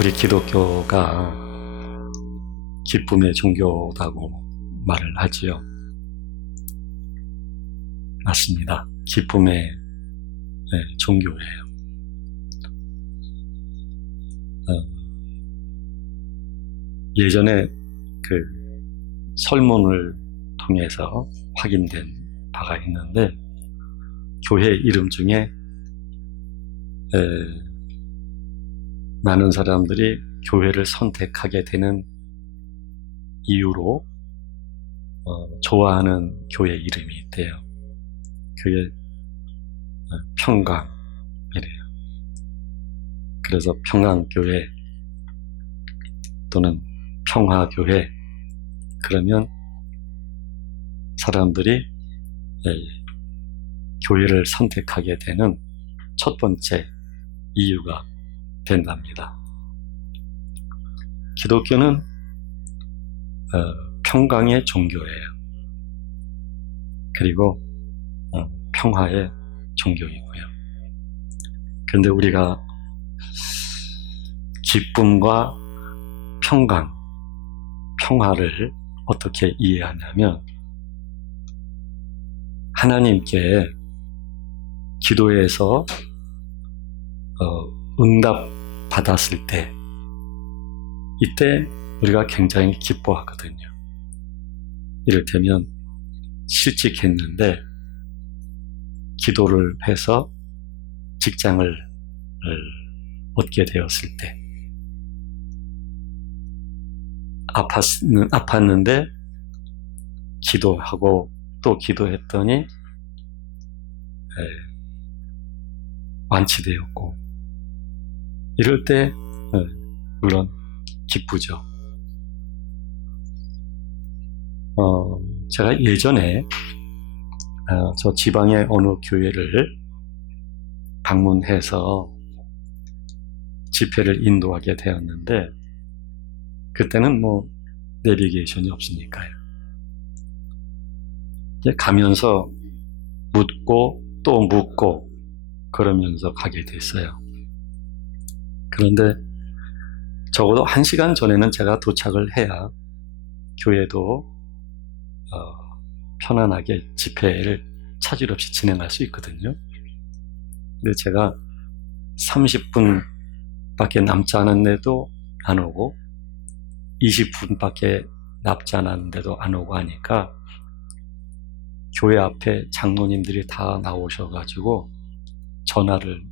우리 기독교가 기쁨의 종교라고 말을 하지요. 맞습니다. 기쁨의 종교예요. 예전에 그 설문을 통해서 확인된 바가 있는데, 교회 이름 중에 많은 사람들이 교회를 선택하게 되는 이유로 좋아하는 교회 이름이 있대요. 그게 평강이래요. 그래서 평강교회 또는 평화교회, 그러면 사람들이 교회를 선택하게 되는 첫 번째 이유가 된답니다. 기독교는 평강의 종교예요. 그리고 평화의 종교이고요. 그런데 우리가 기쁨과 평강, 평화를 어떻게 이해하냐면, 하나님께 기도해서 응답 받았을 때, 이때 우리가 굉장히 기뻐하거든요. 이를테면 실직했는데 기도를 해서 직장을 얻게 되었을 때, 아팠는데 기도하고 또 기도했더니 완치되었고, 이럴 때 물론 기쁘죠. 제가 예전에 저 지방의 어느 교회를 방문해서 집회를 인도하게 되었는데, 그때는 내비게이션이 없으니까요. 가면서 묻고 또 묻고 그러면서 가게 됐어요. 그런데 적어도 1시간 전에는 제가 도착을 해야 교회도 편안하게 집회를 차질 없이 진행할 수 있거든요. 근데 제가 30분밖에 남지 않았는데도 안 오고 20분밖에 남지 않았는데도 안 오고 하니까 교회 앞에 장로님들이 다 나오셔가지고 전화를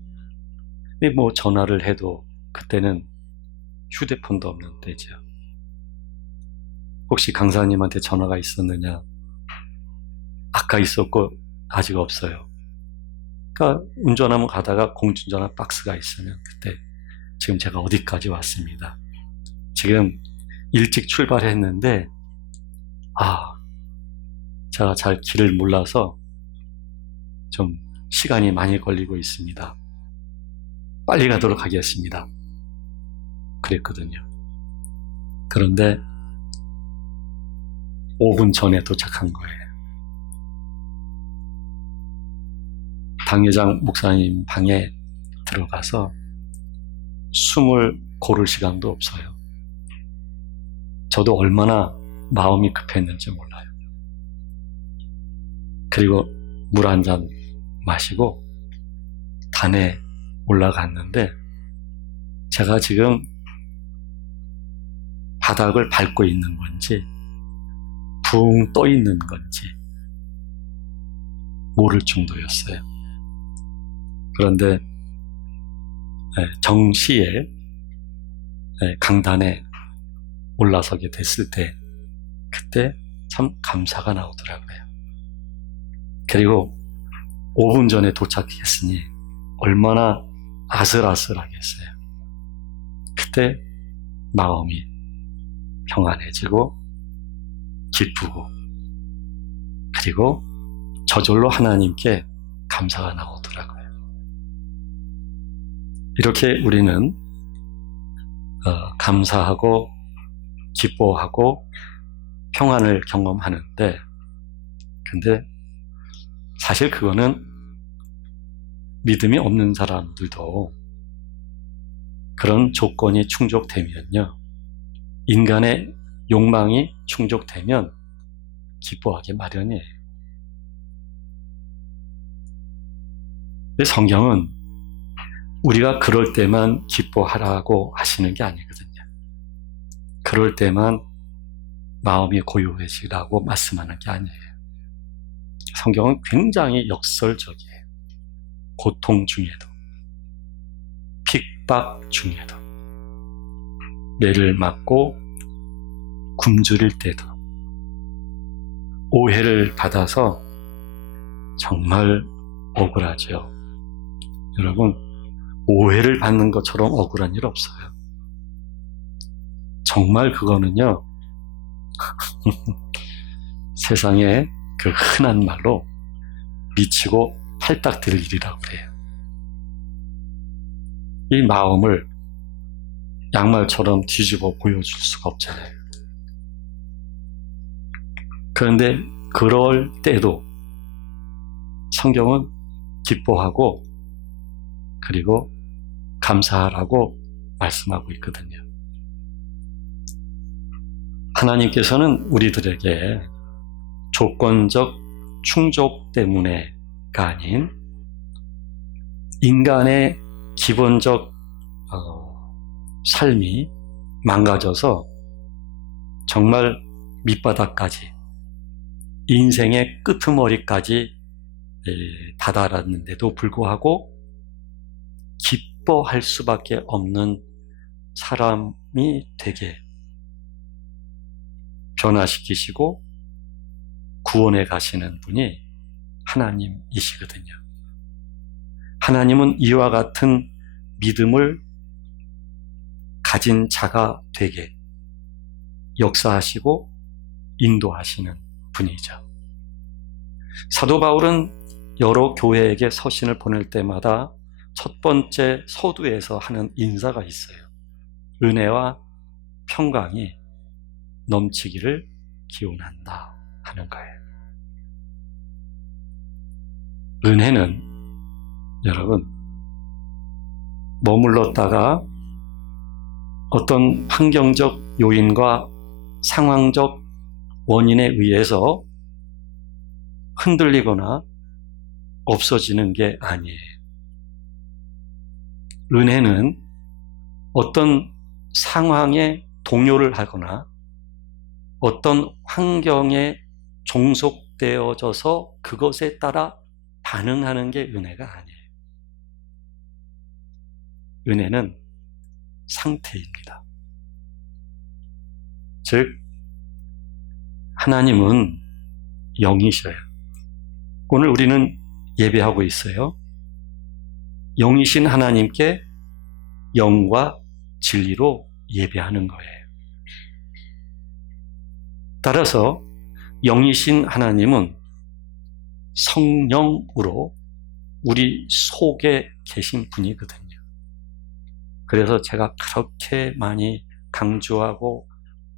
해도 그때는 휴대폰도 없는 때죠. 혹시 강사님한테 전화가 있었느냐? 아까 있었고 아직 없어요. 그러니까 운전하면 가다가 공중전화 박스가 있으면 그때 지금 제가 어디까지 왔습니다. 지금 일찍 출발했는데 제가 잘 길을 몰라서 좀 시간이 많이 걸리고 있습니다. 빨리 가도록 하겠습니다. 그랬거든요. 그런데 5분 전에 도착한 거예요. 당회장 목사님 방에 들어가서 숨을 고를 시간도 없어요. 저도 얼마나 마음이 급했는지 몰라요. 그리고 물 한 잔 마시고 단에 올라갔는데, 제가 지금 바닥을 밟고 있는 건지 붕 떠 있는 건지 모를 정도였어요. 그런데 정시에 강단에 올라서게 됐을 때, 그때 참 감사가 나오더라고요. 그리고 5분 전에 도착했으니 얼마나 아슬아슬하겠어요. 그때 마음이 평안해지고 기쁘고, 그리고 저절로 하나님께 감사가 나오더라고요. 이렇게 우리는 감사하고 기뻐하고 평안을 경험하는데, 근데 사실 그거는 믿음이 없는 사람들도 그런 조건이 충족되면요, 인간의 욕망이 충족되면 기뻐하기 마련이에요. 근데 성경은 우리가 그럴 때만 기뻐하라고 하시는 게 아니거든요. 그럴 때만 마음이 고요해지라고 말씀하는 게 아니에요. 성경은 굉장히 역설적이에요. 고통 중에도, 핍박 중에도, 매를 맞고 굶주릴 때도, 오해를 받아서 정말 억울하죠. 여러분, 오해를 받는 것처럼 억울한 일 없어요. 정말 그거는요, 세상에 그 흔한 말로 미치고 팔딱 뛸 일이라고 그래요. 이 마음을 양말처럼 뒤집어 보여줄 수가 없잖아요. 그런데 그럴 때도 성경은 기뻐하고 그리고 감사하라고 말씀하고 있거든요. 하나님께서는 우리들에게 조건적 충족 때문에가 아닌 인간의 기본적 삶이 망가져서 정말 밑바닥까지, 인생의 끄트머리까지 다다랐는데도 불구하고 기뻐할 수밖에 없는 사람이 되게 변화시키시고 구원해 가시는 분이 하나님이시거든요. 하나님은 이와 같은 믿음을 가진 자가 되게 역사하시고 인도하시는 분이죠. 사도 바울은 여러 교회에게 서신을 보낼 때마다 첫 번째 서두에서 하는 인사가 있어요. 은혜와 평강이 넘치기를 기원한다 하는 거예요. 은혜는 여러분, 머물렀다가 어떤 환경적 요인과 상황적 원인에 의해서 흔들리거나 없어지는 게 아니에요. 은혜는 어떤 상황에 동요를 하거나 어떤 환경에 종속되어져서 그것에 따라 반응하는 게 은혜가 아니에요. 은혜는 상태입니다. 즉, 하나님은 영이셔요. 오늘 우리는 예배하고 있어요. 영이신 하나님께 영과 진리로 예배하는 거예요. 따라서 영이신 하나님은 성령으로 우리 속에 계신 분이거든요. 그래서 제가 그렇게 많이 강조하고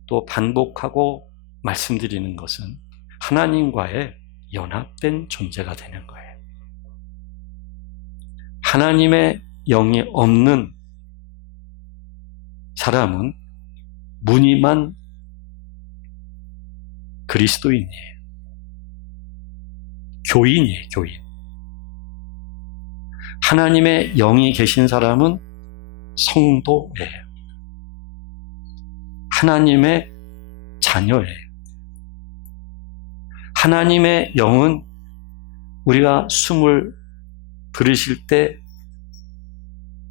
또 반복하고 말씀드리는 것은 하나님과의 연합된 존재가 되는 거예요. 하나님의 영이 없는 사람은 무늬만 그리스도인이에요. 교인이에요, 교인. 하나님의 영이 계신 사람은 성도예요. 하나님의 자녀예요. 하나님의 영은 우리가 숨을 들이쉴 때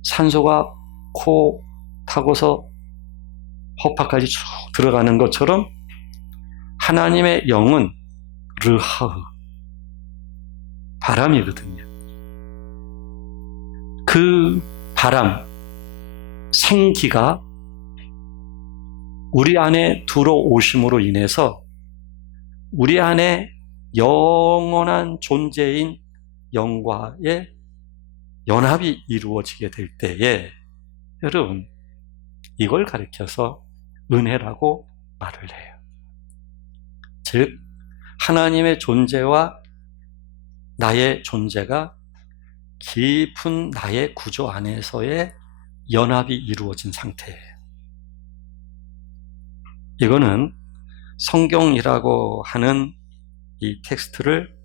산소가 코 타고서 허파까지 쭉 들어가는 것처럼 하나님의 영은 르하흐, 바람이거든요. 그 바람, 생기가 우리 안에 들어오심으로 인해서 우리 안에 영원한 존재인 영과의 연합이 이루어지게 될 때에 여러분, 이걸 가리켜서 은혜라고 말을 해요. 즉, 하나님의 존재와 나의 존재가 깊은 나의 구조 안에서의 연합이 이루어진 상태예요. 이거는 성경이라고 하는 이 텍스트를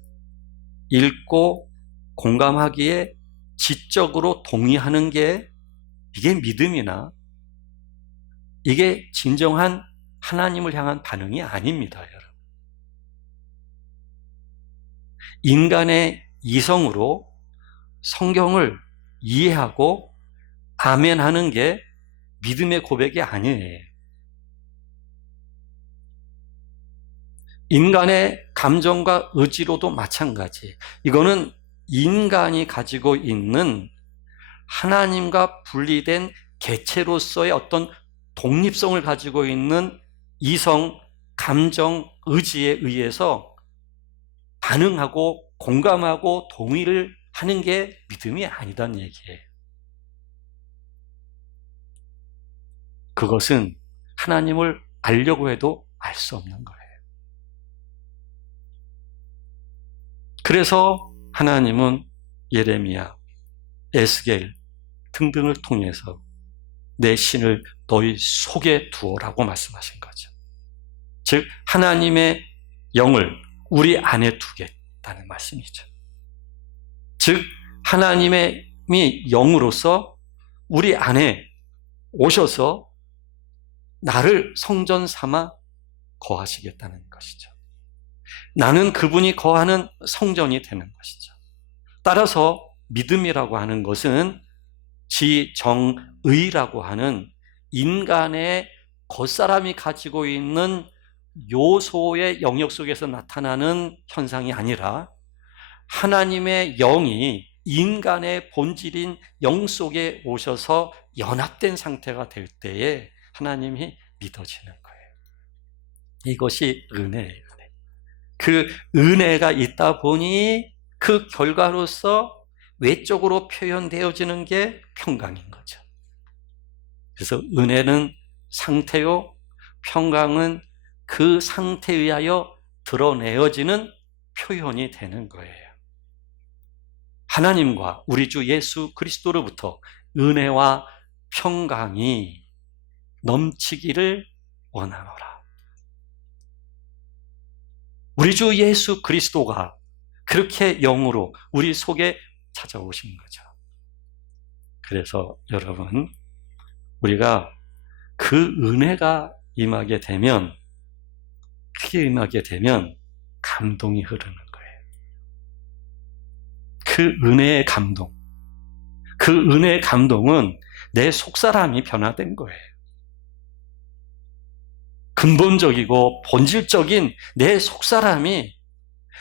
읽고 공감하기에 지적으로 동의하는 게 이게 믿음이나 이게 진정한 하나님을 향한 반응이 아닙니다, 여러분. 인간의 이성으로 성경을 이해하고 아멘하는 게 믿음의 고백이 아니에요. 인간의 감정과 의지로도 마찬가지. 이거는 인간이 가지고 있는 하나님과 분리된 개체로서의 어떤 독립성을 가지고 있는 이성, 감정, 의지에 의해서 반응하고 공감하고 동의를 하는 게 믿음이 아니다는 얘기예요. 그것은 하나님을 알려고 해도 알 수 없는 거예요. 그래서 하나님은 예레미야, 에스겔 등등을 통해서 내 신을 너희 속에 두어라고 말씀하신 거죠. 즉 하나님의 영을 우리 안에 두겠다는 말씀이죠. 즉 하나님의 영으로서 우리 안에 오셔서 나를 성전 삼아 거하시겠다는 것이죠. 나는 그분이 거하는 성전이 되는 것이죠. 따라서 믿음이라고 하는 것은 지정의라고 하는 인간의 겉사람이 가지고 있는 요소의 영역 속에서 나타나는 현상이 아니라 하나님의 영이 인간의 본질인 영 속에 오셔서 연합된 상태가 될 때에 하나님이 믿어지는 거예요. 이것이 은혜예요. 그 은혜가 있다 보니 그 결과로서 외적으로 표현되어지는 게 평강인 거죠. 그래서 은혜는 상태요, 평강은 그 상태에 의하여 드러내어지는 표현이 되는 거예요. 하나님과 우리 주 예수 그리스도로부터 은혜와 평강이 넘치기를 원하노라. 우리 주 예수 그리스도가 그렇게 영으로 우리 속에 찾아오신 거죠. 그래서 여러분, 우리가 그 은혜가 임하게 되면, 크게 임하게 되면 감동이 흐르는 거예요. 그 은혜의 감동, 그 은혜의 감동은 내 속사람이 변화된 거예요. 근본적이고 본질적인 내 속사람이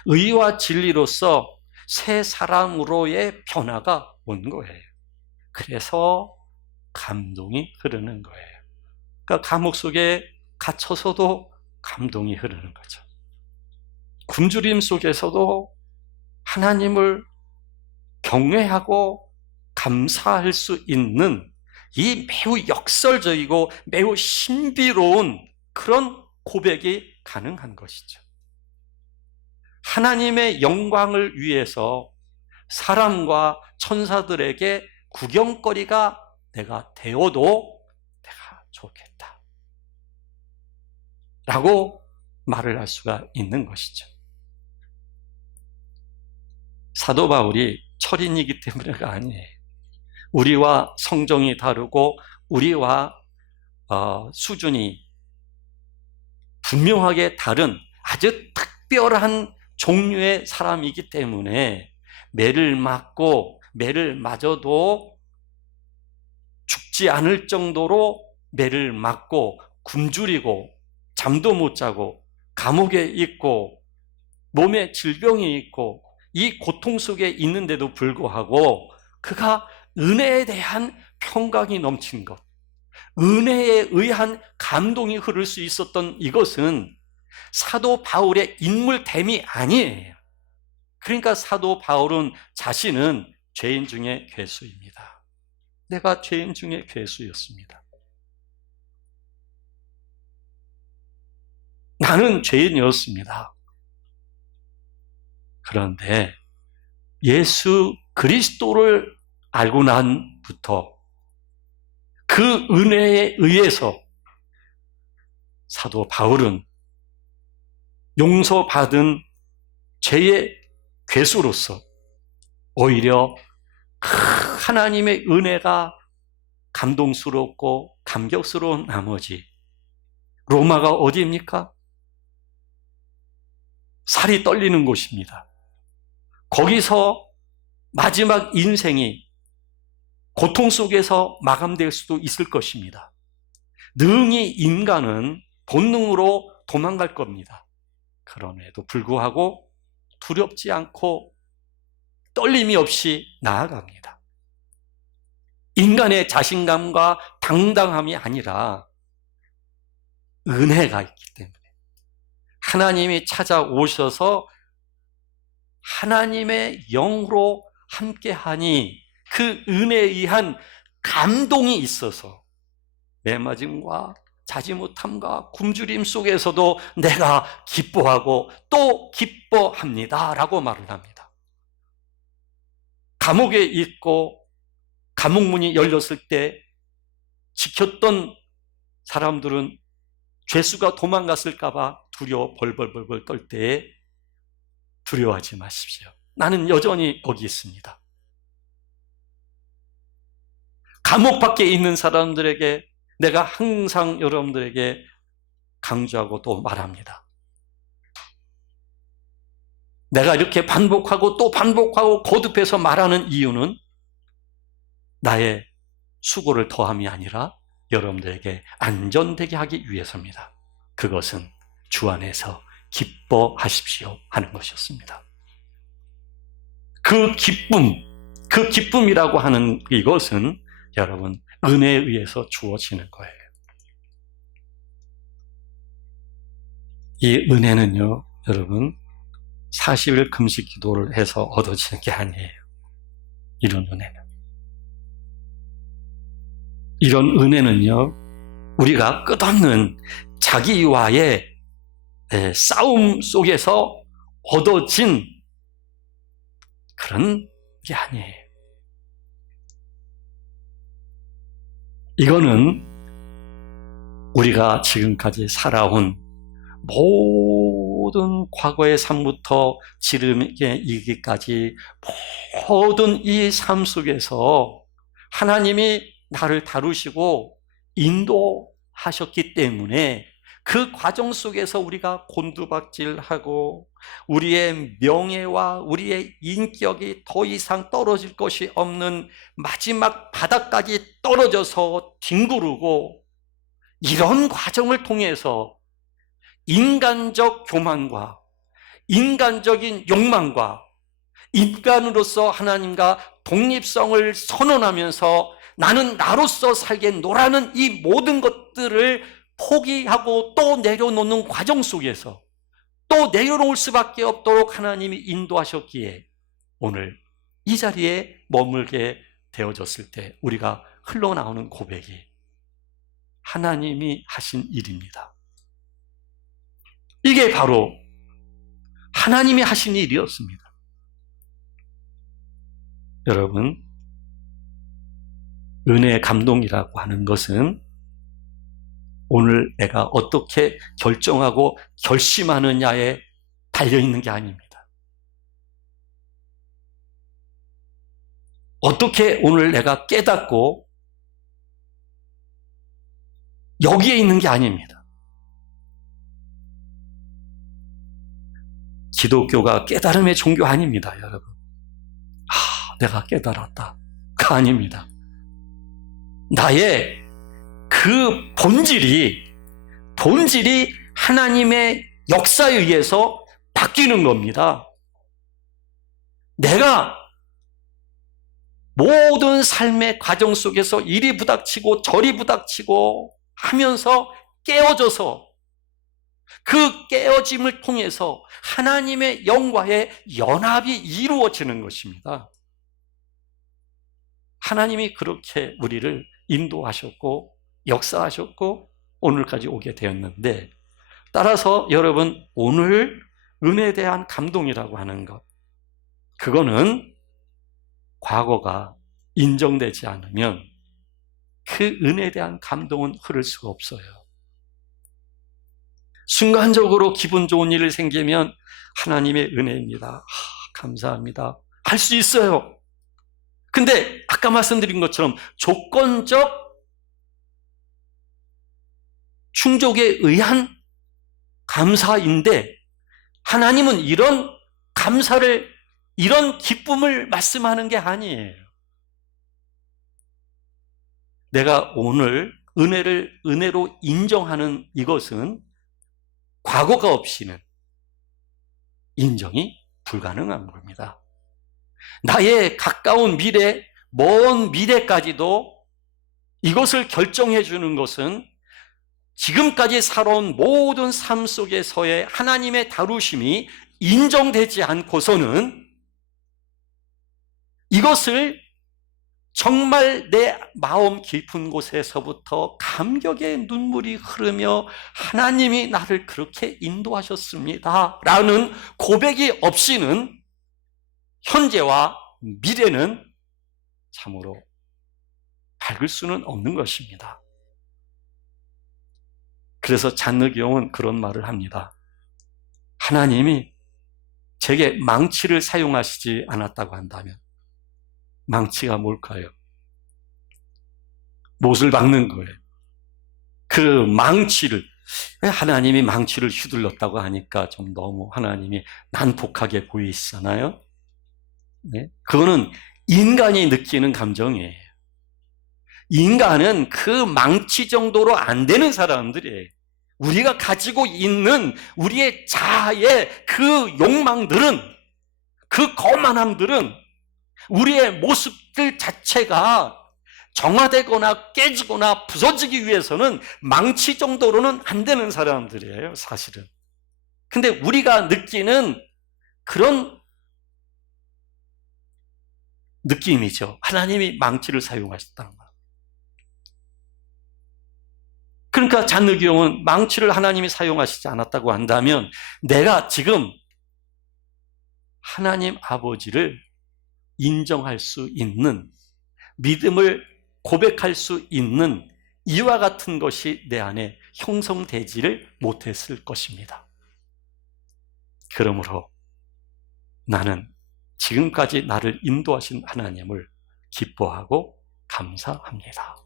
의와 진리로서 새 사람으로의 변화가 온 거예요. 그래서 감동이 흐르는 거예요. 그러니까 감옥 속에 갇혀서도 감동이 흐르는 거죠. 굶주림 속에서도 하나님을 경외하고 감사할 수 있는 이 매우 역설적이고 매우 신비로운 그런 고백이 가능한 것이죠. 하나님의 영광을 위해서 사람과 천사들에게 구경거리가 내가 되어도 내가 좋겠다 라고 말을 할 수가 있는 것이죠. 사도 바울이 철인이기 때문에가 아니에요. 우리와 성정이 다르고 우리와 수준이 분명하게 다른 아주 특별한 종류의 사람이기 때문에 매를 맞고 매를 맞아도 죽지 않을 정도로 매를 맞고 굶주리고 잠도 못 자고 감옥에 있고 몸에 질병이 있고 이 고통 속에 있는데도 불구하고 그가 은혜에 대한 평강이 넘친 것, 은혜에 의한 감동이 흐를 수 있었던 이것은 사도 바울의 인물됨이 아니에요. 그러니까 사도 바울은 자신은 죄인 중에 괴수입니다. 내가 죄인 중에 괴수였습니다. 나는 죄인이었습니다. 그런데 예수 그리스도를 알고 난부터 그 은혜에 의해서 사도 바울은 용서받은 죄의 괴수로서 오히려 하나님의 은혜가 감동스럽고 감격스러운 나머지 로마가 어디입니까? 살이 떨리는 곳입니다. 거기서 마지막 인생이 고통 속에서 마감될 수도 있을 것입니다. 능히 인간은 본능으로 도망갈 겁니다. 그럼에도 불구하고 두렵지 않고 떨림이 없이 나아갑니다. 인간의 자신감과 당당함이 아니라 은혜가 있기 때문에 하나님이 찾아오셔서 하나님의 영으로 함께하니 그 은혜에 의한 감동이 있어서 매맞음과 자지 못함과 굶주림 속에서도 내가 기뻐하고 또 기뻐합니다 라고 말을 합니다. 감옥에 있고 감옥문이 열렸을 때 지켰던 사람들은 죄수가 도망갔을까 봐 두려워 벌벌벌벌 떨 때에 두려워하지 마십시오. 나는 여전히 거기 있습니다. 감옥 밖에 있는 사람들에게 내가 항상 여러분들에게 강조하고 또 말합니다. 내가 이렇게 반복하고 또 반복하고 거듭해서 말하는 이유는 나의 수고를 더함이 아니라 여러분들에게 안전되게 하기 위해서입니다. 그것은 주 안에서 기뻐하십시오 하는 것이었습니다. 그 기쁨이라고 하는 이것은 여러분 은혜에 의해서 주어지는 거예요. 이 은혜는요, 여러분 40일 금식 기도를 해서 얻어지는 게 아니에요. 이런 은혜는요, 우리가 끝없는 자기와의 싸움 속에서 얻어진 그런 게 아니에요. 이거는 우리가 지금까지 살아온 모든 과거의 삶부터 지금의 이기까지 모든 이 삶 속에서 하나님이 나를 다루시고 인도하셨기 때문에 그 과정 속에서 우리가 곤두박질하고 우리의 명예와 우리의 인격이 더 이상 떨어질 것이 없는 마지막 바닥까지 떨어져서 뒹구르고 이런 과정을 통해서 인간적 교만과 인간적인 욕망과 인간으로서 하나님과 독립성을 선언하면서 나는 나로서 살겠노라는 이 모든 것들을 포기하고 또 내려놓는 과정 속에서 또 내려놓을 수밖에 없도록 하나님이 인도하셨기에 오늘 이 자리에 머물게 되어졌을 때 우리가 흘러나오는 고백이 하나님이 하신 일입니다. 이게 바로 하나님이 하신 일이었습니다. 여러분, 은혜의 감동이라고 하는 것은 오늘 내가 어떻게 결정하고 결심하느냐에 달려있는 게 아닙니다. 어떻게 오늘 내가 깨닫고 여기에 있는 게 아닙니다. 기독교가 깨달음의 종교 아닙니다, 여러분. 내가 깨달았다. 그 아닙니다. 나의 그 본질이 하나님의 역사에 의해서 바뀌는 겁니다. 내가 모든 삶의 과정 속에서 이리 부닥치고 저리 부닥치고 하면서 깨어져서 그 깨어짐을 통해서 하나님의 영과의 연합이 이루어지는 것입니다. 하나님이 그렇게 우리를 인도하셨고 역사하셨고 오늘까지 오게 되었는데, 따라서 여러분 오늘 은혜에 대한 감동이라고 하는 것, 그거는 과거가 인정되지 않으면 그 은혜에 대한 감동은 흐를 수가 없어요. 순간적으로 기분 좋은 일이 생기면 하나님의 은혜입니다. 감사합니다. 할 수 있어요. 근데 아까 말씀드린 것처럼 조건적 충족에 의한 감사인데 하나님은 이런 감사를, 이런 기쁨을 말씀하는 게 아니에요. 내가 오늘 은혜를 은혜로 인정하는 이것은 과거가 없이는 인정이 불가능한 겁니다. 나의 가까운 미래, 먼 미래까지도 이것을 결정해 주는 것은 지금까지 살아온 모든 삶 속에서의 하나님의 다루심이 인정되지 않고서는 이것을 정말 내 마음 깊은 곳에서부터 감격의 눈물이 흐르며 하나님이 나를 그렇게 인도하셨습니다 라는 고백이 없이는 현재와 미래는 참으로 밝을 수는 없는 것입니다. 그래서 잔느기용은 그런 말을 합니다. 하나님이 제게 망치를 사용하시지 않았다고 한다면 망치가 뭘까요? 못을 박는 거예요. 그 망치를, 하나님이 망치를 휘둘렀다고 하니까 좀 너무 하나님이 난폭하게 보이시잖아요. 네? 그거는 인간이 느끼는 감정이에요. 인간은 그 망치 정도로 안 되는 사람들이에요. 우리가 가지고 있는 우리의 자아의 그 욕망들은, 그 거만함들은 우리의 모습들 자체가 정화되거나 깨지거나 부서지기 위해서는 망치 정도로는 안 되는 사람들이에요, 사실은. 근데 우리가 느끼는 그런 느낌이죠. 하나님이 망치를 사용하셨다는 거. 그러니까 잔느기용은 망치를 하나님이 사용하시지 않았다고 한다면 내가 지금 하나님 아버지를 인정할 수 있는, 믿음을 고백할 수 있는 이와 같은 것이 내 안에 형성되지를 못했을 것입니다. 그러므로 나는 지금까지 나를 인도하신 하나님을 기뻐하고 감사합니다.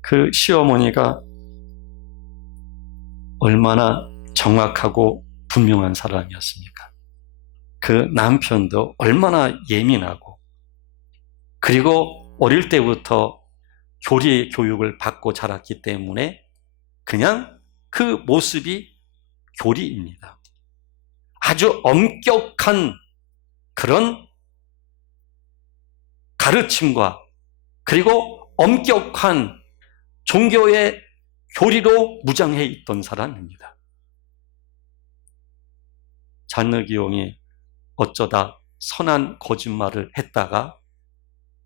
그 시어머니가 얼마나 정확하고 분명한 사람이었습니까? 그 남편도 얼마나 예민하고, 그리고 어릴 때부터 교리 교육을 받고 자랐기 때문에 그냥 그 모습이 교리입니다. 아주 엄격한 그런 가르침과 그리고 엄격한 종교의 교리로 무장해 있던 사람입니다. 잔느기용이 어쩌다 선한 거짓말을 했다가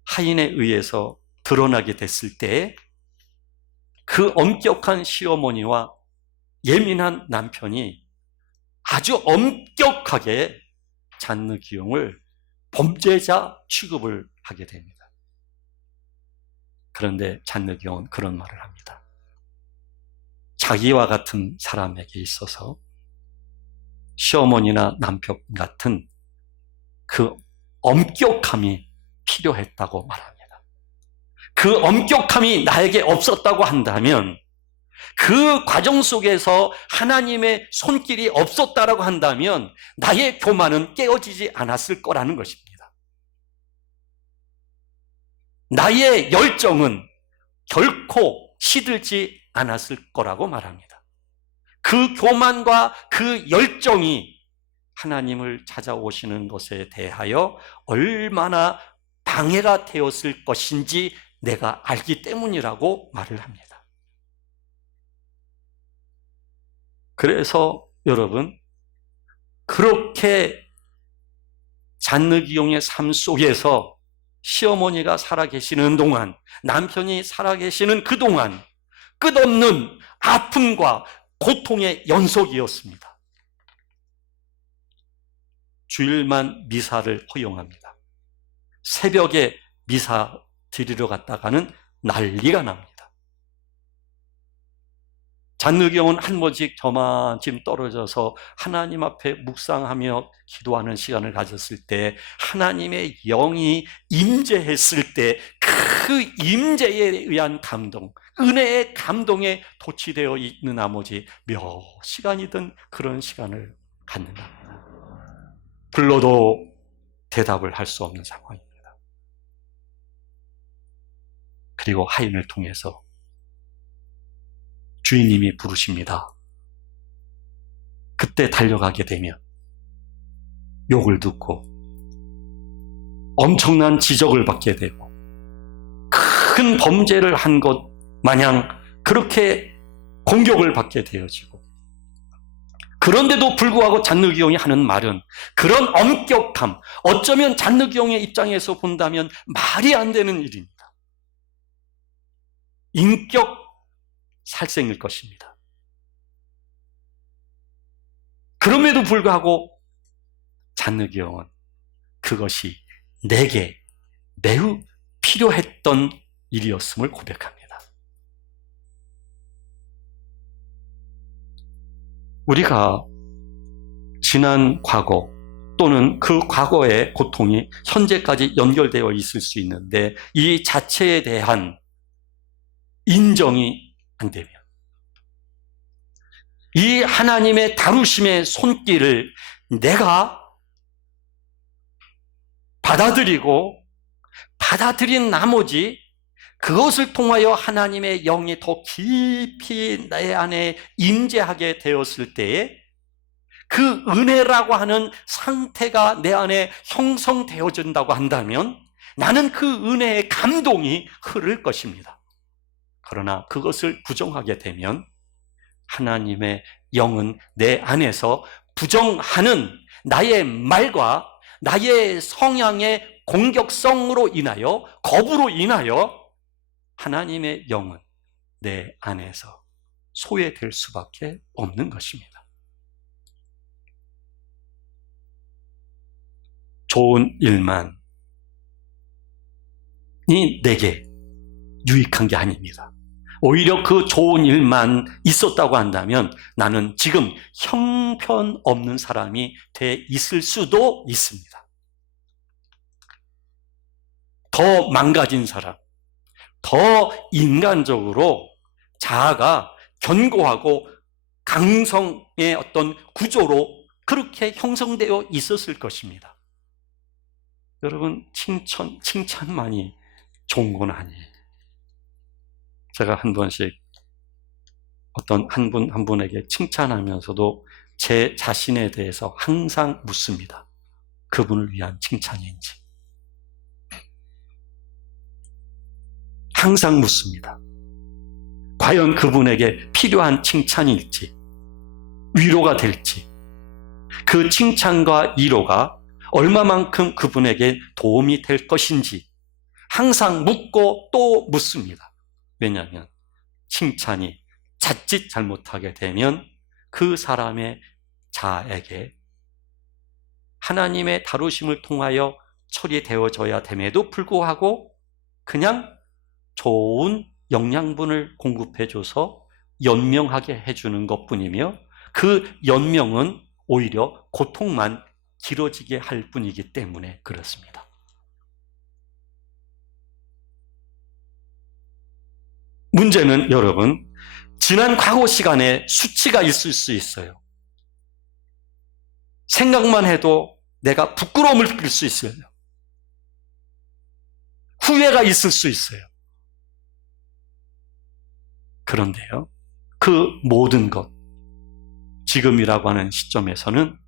하인에 의해서 드러나게 됐을 때 그 엄격한 시어머니와 예민한 남편이 아주 엄격하게 잔느기용을 범죄자 취급을 하게 됩니다. 그런데 잔느기용은 그런 말을 합니다. 자기와 같은 사람에게 있어서 시어머니나 남편 같은 그 엄격함이 필요했다고 말합니다. 그 엄격함이 나에게 없었다고 한다면, 그 과정 속에서 하나님의 손길이 없었다라고 한다면 나의 교만은 깨어지지 않았을 거라는 것입니다. 나의 열정은 결코 시들지 않았을 거라고 말합니다. 그 교만과 그 열정이 하나님을 찾아오시는 것에 대하여 얼마나 방해가 되었을 것인지 내가 알기 때문이라고 말을 합니다. 그래서 여러분, 그렇게 잔느기용의 삶 속에서 시어머니가 살아계시는 동안, 남편이 살아계시는 그동안 끝없는 아픔과 고통의 연속이었습니다. 주일만 미사를 허용합니다. 새벽에 미사 드리러 갔다가는 난리가 납니다. 잔느경은 한 번씩 저만큼 떨어져서 하나님 앞에 묵상하며 기도하는 시간을 가졌을 때 하나님의 영이 임재했을 때 그 임재에 의한 감동, 은혜의 감동에 도취되어 있는 나머지 몇 시간이든 그런 시간을 갖는답니다. 불러도 대답을 할 수 없는 상황입니다. 그리고 하인을 통해서 주인님이 부르십니다. 그때 달려가게 되면 욕을 듣고 엄청난 지적을 받게 되고 큰 범죄를 한 것 마냥 그렇게 공격을 받게 되어지고, 그런데도 불구하고 잔느기용이 하는 말은 그런 엄격함, 어쩌면 잔느기용의 입장에서 본다면 말이 안 되는 일입니다. 인격 살생일 것입니다. 그럼에도 불구하고 잔느기용은 그것이 내게 매우 필요했던 일이었음을 고백합니다. 우리가 지난 과거 또는 그 과거의 고통이 현재까지 연결되어 있을 수 있는데 이 자체에 대한 인정이 안 되면, 이 하나님의 다루심의 손길을 내가 받아들인 나머지 그것을 통하여 하나님의 영이 더 깊이 내 안에 임재하게 되었을 때에 그 은혜라고 하는 상태가 내 안에 형성되어진다고 한다면 나는 그 은혜의 감동이 흐를 것입니다. 그러나 그것을 부정하게 되면 하나님의 영은 내 안에서 부정하는 나의 말과 나의 성향의 공격성으로 인하여, 거부로 인하여 하나님의 영은 내 안에서 소외될 수밖에 없는 것입니다. 좋은 일만이 내게 유익한 게 아닙니다. 오히려 그 좋은 일만 있었다고 한다면 나는 지금 형편없는 사람이 돼 있을 수도 있습니다. 더 망가진 사람, 더 인간적으로 자아가 견고하고 강성의 어떤 구조로 그렇게 형성되어 있었을 것입니다. 여러분, 칭찬만이 좋은 건 아니에요. 제가 한 번씩 어떤 한 분 한 분에게 칭찬하면서도 제 자신에 대해서 항상 묻습니다. 그분을 위한 칭찬인지. 항상 묻습니다. 과연 그분에게 필요한 칭찬일지, 위로가 될지, 그 칭찬과 위로가 얼마만큼 그분에게 도움이 될 것인지 항상 묻고 또 묻습니다. 왜냐하면 칭찬이 자칫 잘못하게 되면 그 사람의 자아에게 하나님의 다루심을 통하여 처리되어져야 됨에도 불구하고 그냥 좋은 영양분을 공급해줘서 연명하게 해주는 것뿐이며 그 연명은 오히려 고통만 길어지게 할 뿐이기 때문에 그렇습니다. 문제는 여러분, 지난 과거 시간에 수치가 있을 수 있어요. 생각만 해도 내가 부끄러움을 느낄 수 있어요. 후회가 있을 수 있어요. 그런데요, 그 모든 것, 지금이라고 하는 시점에서는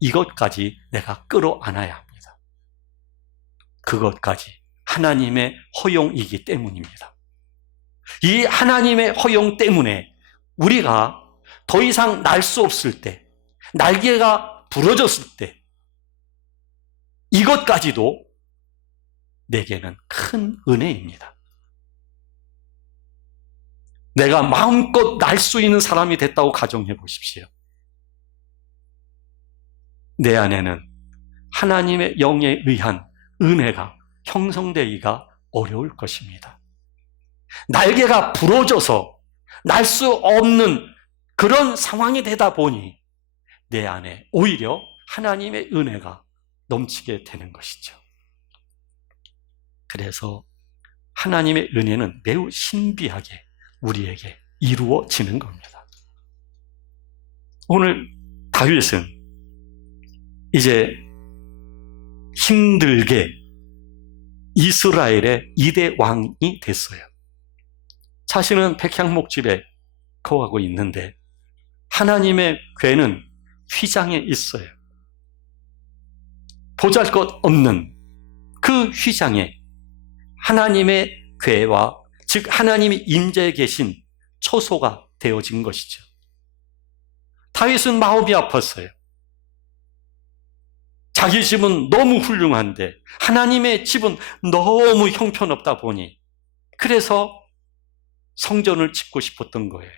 이것까지 내가 끌어안아야 합니다. 그것까지 하나님의 허용이기 때문입니다. 이 하나님의 허용 때문에 우리가 더 이상 날 수 없을 때, 날개가 부러졌을 때, 이것까지도 내게는 큰 은혜입니다. 내가 마음껏 날 수 있는 사람이 됐다고 가정해 보십시오. 내 안에는 하나님의 영에 의한 은혜가 형성되기가 어려울 것입니다. 날개가 부러져서 날 수 없는 그런 상황이 되다 보니 내 안에 오히려 하나님의 은혜가 넘치게 되는 것이죠. 그래서 하나님의 은혜는 매우 신비하게 우리에게 이루어지는 겁니다. 오늘 다윗은 이제 힘들게 이스라엘의 2대 왕이 됐어요. 자신은 백향목집에 거하고 있는데 하나님의 궤는 휘장에 있어요. 보잘것없는 그 휘장에 하나님의 궤와 즉 하나님이 임재해 계신 초소가 되어진 것이죠. 다윗은 마음이 아팠어요. 자기 집은 너무 훌륭한데 하나님의 집은 너무 형편없다 보니 그래서 성전을 짓고 싶었던 거예요.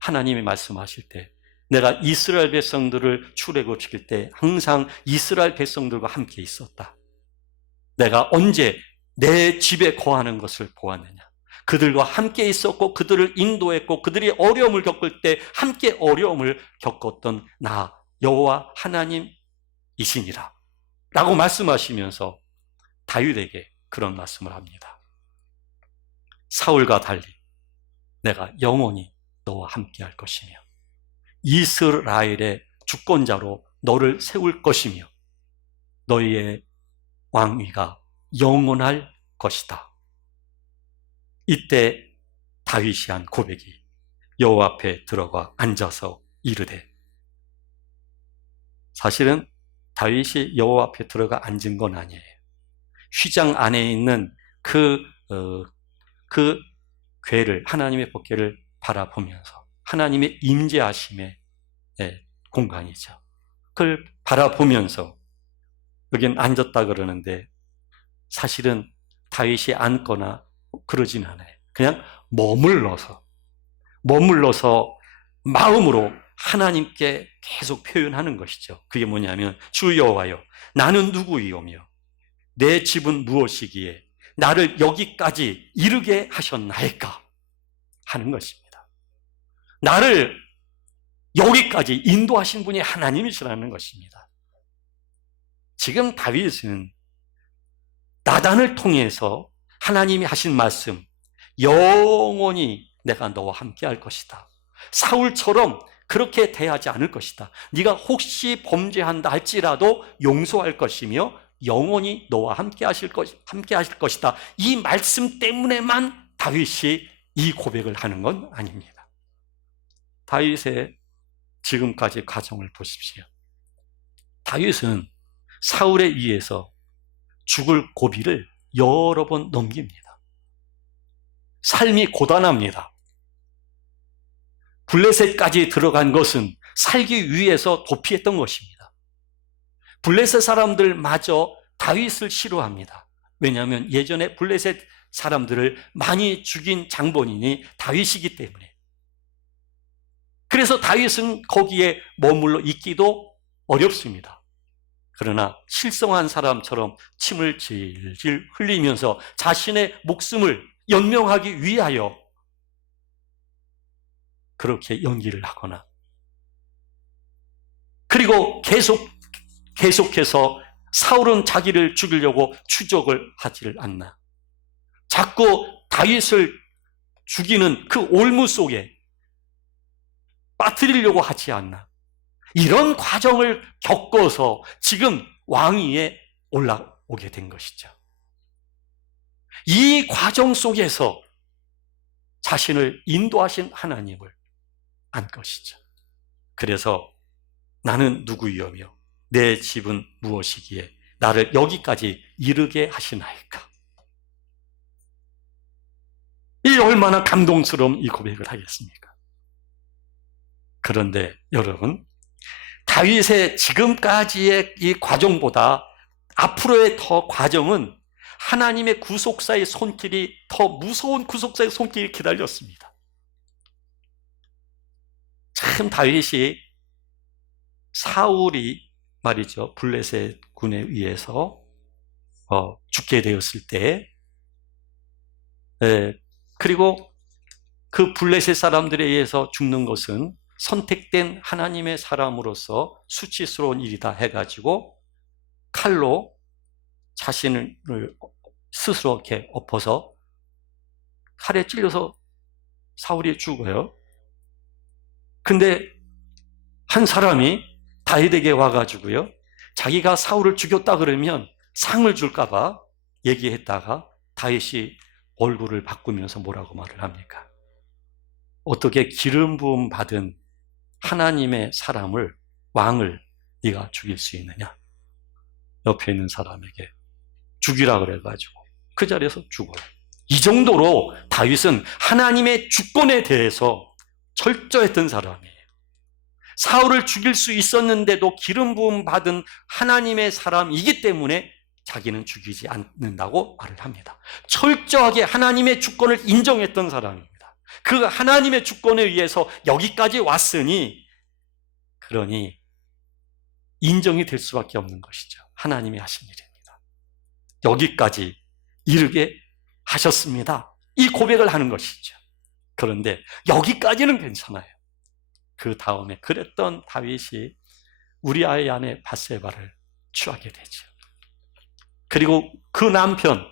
하나님이 말씀하실 때 내가 이스라엘 백성들을 출애굽시킬 때 항상 이스라엘 백성들과 함께 있었다. 내가 언제 내 집에 거하는 것을 보았느냐. 그들과 함께 있었고 그들을 인도했고 그들이 어려움을 겪을 때 함께 어려움을 겪었던 나 여호와 하나님이시니라 라고 말씀하시면서 다윗에게 그런 말씀을 합니다. 사울과 달리 내가 영원히 너와 함께 할 것이며 이스라엘의 주권자로 너를 세울 것이며 너희의 왕위가 영원할 것이다. 이때 다윗이 한 고백이 여호와 앞에 들어가 앉아서 이르되, 사실은 다윗이 여호와 앞에 들어가 앉은 건 아니에요. 휘장 안에 있는 그 궤를, 하나님의 법궤를 바라보면서 하나님의 임재하심의 공간이죠. 그걸 바라보면서 여긴 앉았다 그러는데 사실은 다윗이 앉거나 그러진 않아요. 그냥 머물러서 마음으로 하나님께 계속 표현하는 것이죠. 그게 뭐냐면 주 여호와여 나는 누구이오며 내 집은 무엇이기에 나를 여기까지 이르게 하셨나이까 하는 것입니다. 나를 여기까지 인도하신 분이 하나님이시라는 것입니다. 지금 다윗은 나단을 통해서 하나님이 하신 말씀, 영원히 내가 너와 함께 할 것이다. 사울처럼 그렇게 대하지 않을 것이다. 네가 혹시 범죄한다 할지라도 용서할 것이며 영원히 너와 함께 하실 것이다. 이 말씀 때문에만 다윗이 이 고백을 하는 건 아닙니다. 다윗의 지금까지 과정을 보십시오. 다윗은 사울에 의해서 죽을 고비를 여러 번 넘깁니다. 삶이 고단합니다. 블레셋까지 들어간 것은 살기 위해서 도피했던 것입니다. 블레셋 사람들마저 다윗을 싫어합니다. 왜냐하면 예전에 블레셋 사람들을 많이 죽인 장본인이 다윗이기 때문에. 그래서 다윗은 거기에 머물러 있기도 어렵습니다. 그러나 실성한 사람처럼 침을 질질 흘리면서 자신의 목숨을 연명하기 위하여 그렇게 연기를 하거나, 그리고 계속해서 사울은 자기를 죽이려고 추적을 하지를 않나, 자꾸 다윗을 죽이는 그 올무 속에 빠뜨리려고 하지 않나, 이런 과정을 겪어서 지금 왕위에 올라오게 된 것이죠. 이 과정 속에서 자신을 인도하신 하나님을 안 것이죠. 그래서 나는 누구이오며 내 집은 무엇이기에 나를 여기까지 이르게 하시나이까. 이 얼마나 감동스러운 이 고백을 하겠습니까? 그런데 여러분, 다윗의 지금까지의 이 과정보다 앞으로의 더 과정은 하나님의 구속사의 손길이, 더 무서운 구속사의 손길이 기다렸습니다. 참 다윗이, 사울이 말이죠, 블레셋 군에 의해서 죽게 되었을 때, 그리고 그 블레셋 사람들에 의해서 죽는 것은 선택된 하나님의 사람으로서 수치스러운 일이다 해가지고 칼로 자신을 스스로 이렇게 엎어서 칼에 찔려서 사울이 죽어요. 근데 한 사람이 다윗에게 와가지고요, 자기가 사울을 죽였다 그러면 상을 줄까봐 얘기했다가 다윗이 얼굴을 바꾸면서 뭐라고 말을 합니까? 어떻게 기름 부음 받은 하나님의 사람을, 왕을 네가 죽일 수 있느냐? 옆에 있는 사람에게 죽이라 그래가지고 그 자리에서 죽어요. 이 정도로 다윗은 하나님의 주권에 대해서 철저했던 사람이에요. 사울을 죽일 수 있었는데도 기름 부음 받은 하나님의 사람이기 때문에 자기는 죽이지 않는다고 말을 합니다. 철저하게 하나님의 주권을 인정했던 사람입니다. 그 하나님의 주권에 의해서 여기까지 왔으니, 그러니 인정이 될 수밖에 없는 것이죠. 하나님이 하신 일입니다. 여기까지 이르게 하셨습니다. 이 고백을 하는 것이죠. 그런데 여기까지는 괜찮아요. 그 다음에 그랬던 다윗이 우리아의 아내 밧세바를 취하게 되죠. 그리고 그 남편,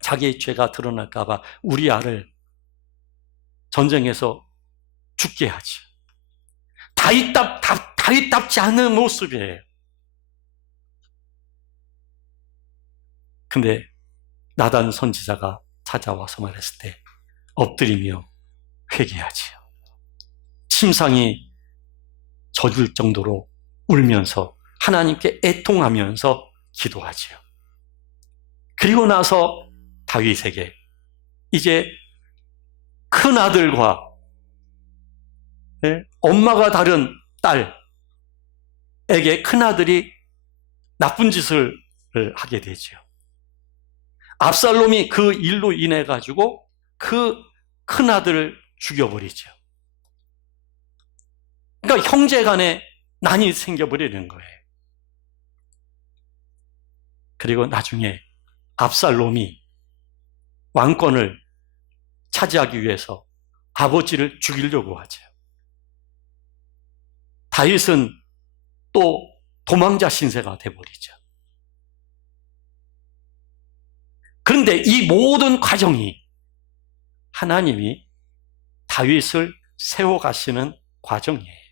자기의 죄가 드러날까 봐 우리아를 전쟁에서 죽게 하죠. 다윗답지 않은 모습이에요. 근데 나단 선지자가 찾아와서 말했을 때 엎드리며 회개하지요. 침상이 젖을 정도로 울면서 하나님께 애통하면서 기도하지요. 그리고 나서 다윗에게 이제 큰 아들과 엄마가 다른 딸에게 큰 아들이 나쁜 짓을 하게 되죠. 압살롬이 그 일로 인해 가지고 그 큰 아들을 죽여버리죠. 그러니까 형제 간에 난이 생겨버리는 거예요. 그리고 나중에 압살롬이 왕권을 차지하기 위해서 아버지를 죽이려고 하죠. 다윗은 또 도망자 신세가 돼버리죠. 그런데 이 모든 과정이 하나님이 다윗을 세워가시는 과정이에요.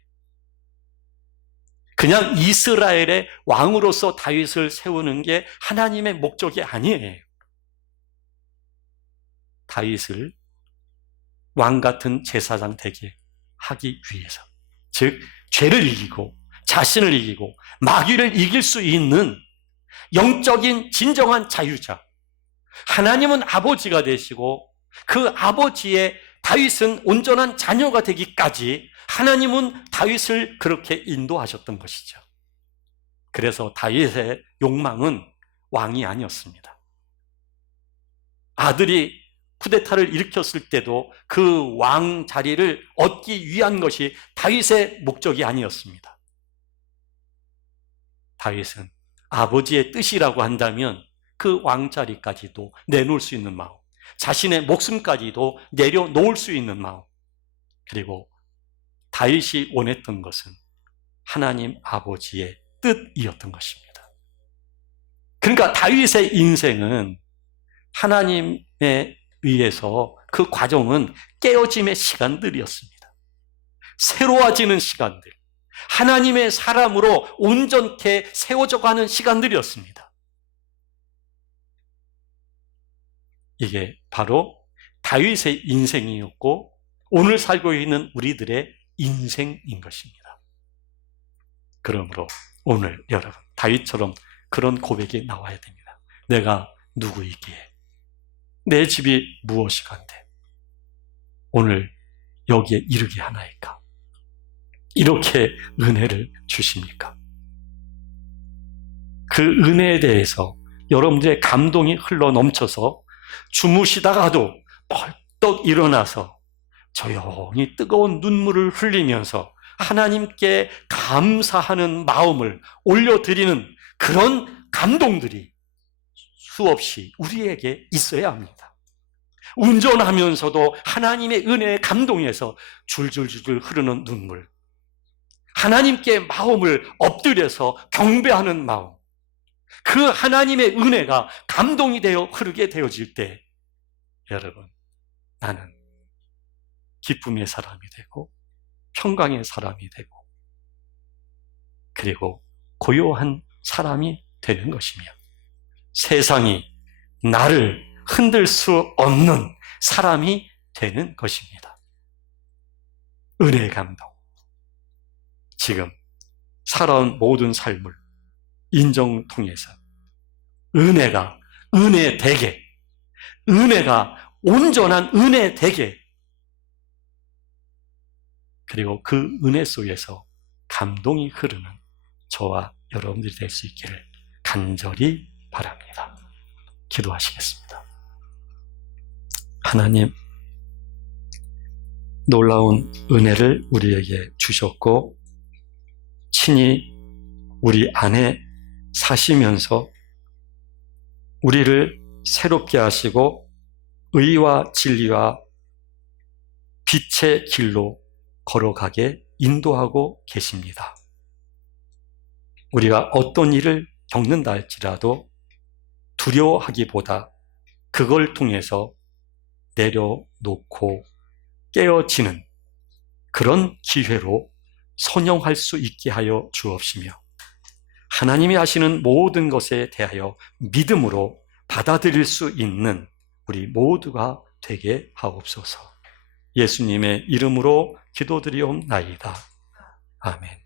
그냥 이스라엘의 왕으로서 다윗을 세우는 게 하나님의 목적이 아니에요. 다윗을 왕 같은 제사장 되게 하기 위해서, 즉 죄를 이기고 자신을 이기고 마귀를 이길 수 있는 영적인 진정한 자유자, 하나님은 아버지가 되시고 그 아버지의 다윗은 온전한 자녀가 되기까지 하나님은 다윗을 그렇게 인도하셨던 것이죠. 그래서 다윗의 욕망은 왕이 아니었습니다. 아들이 쿠데타를 일으켰을 때도 그 왕 자리를 얻기 위한 것이 다윗의 목적이 아니었습니다. 다윗은 아버지의 뜻이라고 한다면 그 왕 자리까지도 내놓을 수 있는 마음, 자신의 목숨까지도 내려놓을 수 있는 마음, 그리고 다윗이 원했던 것은 하나님 아버지의 뜻이었던 것입니다. 그러니까 다윗의 인생은 하나님에 의해서 그 과정은 깨어짐의 시간들이었습니다. 새로워지는 시간들, 하나님의 사람으로 온전케 세워져가는 시간들이었습니다. 이게 바로 다윗의 인생이었고 오늘 살고 있는 우리들의 인생인 것입니다. 그러므로 오늘 여러분, 다윗처럼 그런 고백이 나와야 됩니다. 내가 누구이기에, 내 집이 무엇이간데 오늘 여기에 이르게 하나이까? 이렇게 은혜를 주십니까? 그 은혜에 대해서 여러분들의 감동이 흘러 넘쳐서 주무시다가도 벌떡 일어나서 조용히 뜨거운 눈물을 흘리면서 하나님께 감사하는 마음을 올려드리는 그런 감동들이 수없이 우리에게 있어야 합니다. 운전하면서도 하나님의 은혜에 감동해서 줄줄줄 흐르는 눈물, 하나님께 마음을 엎드려서 경배하는 마음, 그 하나님의 은혜가 감동이 되어 흐르게 되어질 때 여러분, 나는 기쁨의 사람이 되고 평강의 사람이 되고 그리고 고요한 사람이 되는 것이며 세상이 나를 흔들 수 없는 사람이 되는 것입니다. 은혜의 감동. 지금 살아온 모든 삶을 인정 통해서 은혜가 은혜 되게, 은혜가 온전한 은혜 되게, 그리고 그 은혜 속에서 감동이 흐르는 저와 여러분들이 될 수 있기를 간절히 바랍니다. 기도하시겠습니다. 하나님, 놀라운 은혜를 우리에게 주셨고 친히 우리 안에 사시면서 우리를 새롭게 하시고 의와 진리와 빛의 길로 걸어가게 인도하고 계십니다. 우리가 어떤 일을 겪는다 할지라도 두려워하기보다 그걸 통해서 내려놓고 깨어지는 그런 기회로 선용할 수 있게 하여 주옵시며 하나님이 하시는 모든 것에 대하여 믿음으로 받아들일 수 있는 우리 모두가 되게 하옵소서. 예수님의 이름으로 기도드리옵나이다. 아멘.